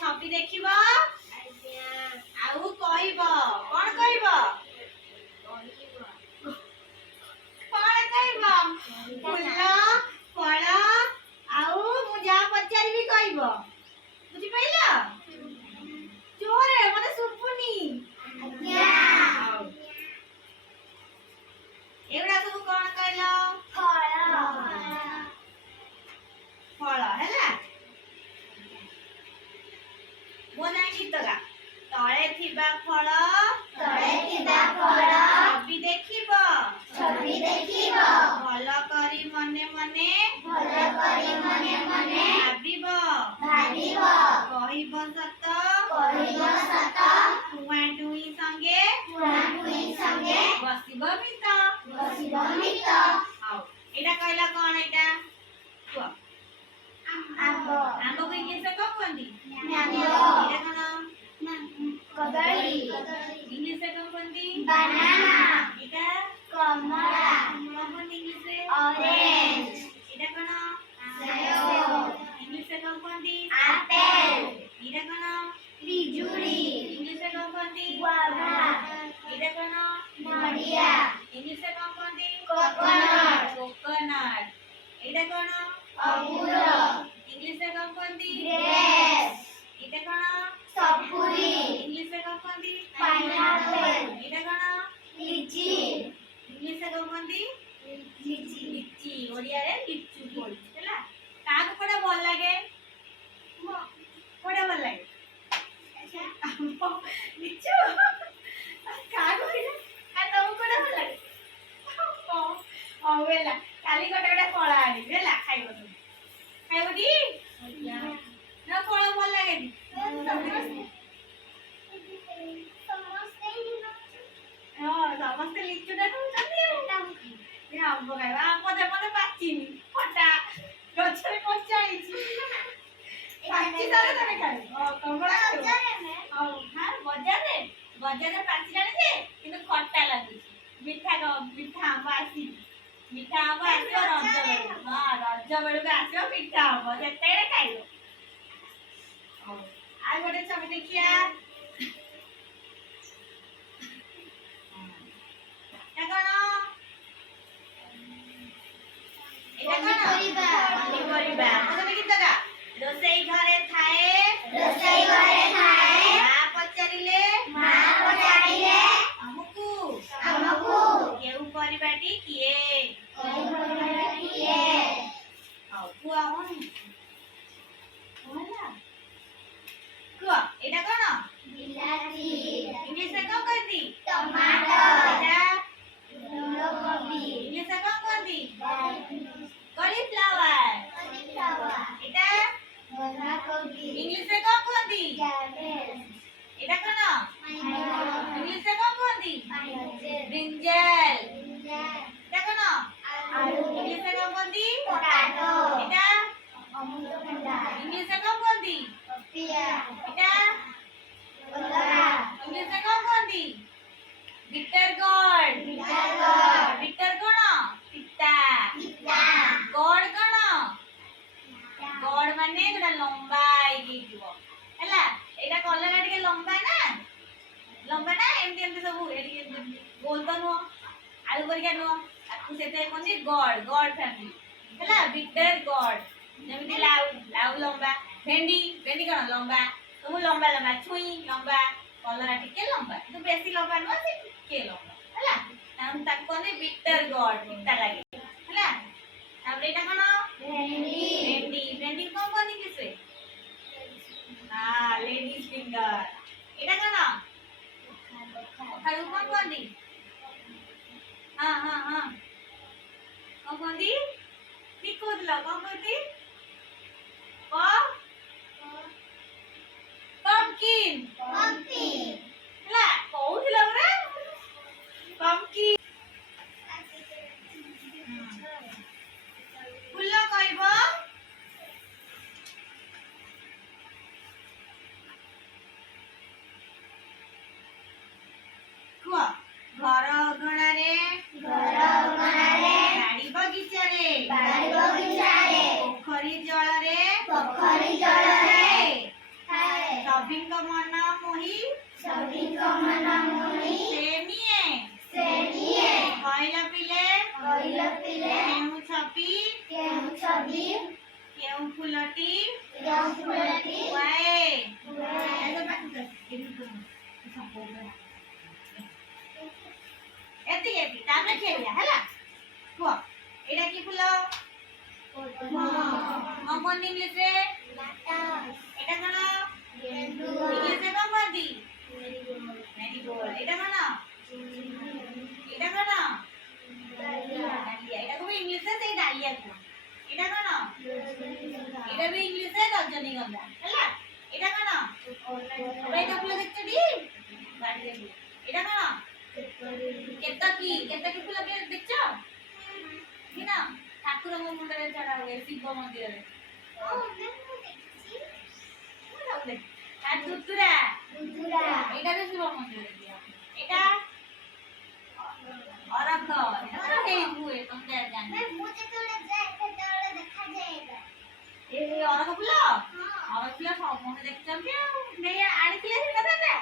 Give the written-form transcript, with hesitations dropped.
छवि देखिबो आउ कहइबो कोन कहइबो कोन कहइबो फूल फल आउ मु जा पचारिबी कहइबो बुझि पाइलो जोरे मते सुपुनी आज्ञा एवडा सब कोन कहलो फल फल हैला बोना गीत गा तळे थिबा फल छवि देखिबो भल करी मने मने भाबिबो कहिबो सत टुआ टुई संगे बसिबो मित आउ एटा कहला कोन एटा को आंबो आंबो को इंग्लिश में कौन कहंदी मैंगो एटा कोन कदली इंग्लिश में कौन कहंदी बनाना एटा कमला कौन इंग्लिश में ऑरेंज एटा कोन सेब इंग्लिश में कौन कहंदी एप्पल एटा कोन पिजुड़ी इंग्लिश में कौन कहंदी गुआवा एटा कोन नडिया इंग्लिश में कौन कहंदी कोकोनट एटा कोन अंगूर इंग्लिश में कौन कहंदी ग्रेप्स एटा कोन सपुरी इंग्लिश में कौन कहंदी पाइनएप्पल एटा कोन लीची इंग्लिश में कौन कहंदी लीची ओडिया रे लिचू बोल हैला काग कोडा भल लागे कोडा भल लागे अच्छा लिचू काग कोडा आ तम कोडा भल लागे वेला काली गोटे फल आनी हैला खाइबो तुम खाइबो दी ना फल भल लागे दी समस्ते लिचुटा खाउछन्ती आंब खाइबा आंब दे मते पाचिनी फटा गछरे कच्चाइछि पाची सारे तने खाइ कमला बजारे में हां बजारे पाची जाने जे किंतु खट्टा लागै मीठा आंब आसी मीठा आंब आसियो रज बेलु आसियो मीठा आंब जेतेले खाइबो आ गोटे छवि देखिया रोसई घरे थाए मा पचारिले हमकु केउ परिबाटी किए आउ कुआ होनी होला कुआ एटा कोन बिलाती इंग्लिश में कौन कहती टमाटर एटा फूलकोबी इंग्लिश में कौन कहती कॉलीफ्लावर एटा बंधा कोबी इंग्लिश में कौन कहती कैबेज एटा कोन इंग्लिश में कौन कहती ब्रिंजल एटा कोन आलू इंग्लिश में कौन कहती पोटैटो एटा अमृतभंडा इंग्लिश में कौन कहती पपिया एटा कलरा इंग्लिश में कौन कहती बिटर गोड बिटर कोन पिता गोड कोन गोड माने गोटा लंबा आइगी जीवो हैला एटा कलरा टिके लंबा ना एमती सब एटी गोल तो नो आलू परिका नो आकु सेते कोनजी गॉड फैमिली हैला बिटर गॉड जेमिति लाउ लंबा भेंडी कोन लंबा तुम लंबा छुई लंबा कलरा टिके लंबा तो बेसी लंबा नो से टिके लंबा हैला हम ताक कोने बिटर गॉड पिता लागे हैला तापर एटा कोन भेंडी कोन किसे हां लेडीज फिंगर एटा कोन खालु कोन दी हां कोन दी ठीक कोदला कोन दी pumpkin ला कहउथिला रे pumpkin फुल कहइबो कुआ घर अगणा रे बाड़ी बगीचा रे पोखरी जल रे ସଭିଙ୍କ ମନ ମୋହି ସେ ନିଏ କହିଲ ପିଲେ କେଉଁ ଛବି କେଉଁ ଫୁଲଟି କୁଆଏ ଏତିକି ତାପରେ ଖେଳିବା ହେଲା କୁହ ଏଇଟା କି ଫୁଲ କଣ ଇଂଲିଶରେ এটা কোন ইংলিশে কোন বলতি মেরিগোল্ড এটা কোন ডালিয়া এটা কোন ইংলিশে সেই ডালিয়া কোন এটা কোন এটা বি ইংলিশে রজনীগন্ধা ହେଲା এটা কোন ওইটা ফুল দেখতে দি গাড়ি দেখি এটা কোন কেতকি ফুল দেখছ কি না ঠাকুরଙ୍କ ମୁଣ୍ଡରେ ଚଢା ହୁଏ ଶିବ ମନ୍ଦିରରେ দুতুরা এটা তো শিব মন্দিরে দিয়া এটা অরখ এটা হেই হুয়ে তোমরা জানো মু যেতলে যাই সেতলে দেখা যায় এটা এই অরখ ফুল অরখ ফুল সব মনে দেখছম নেই আনিছিলে সেটা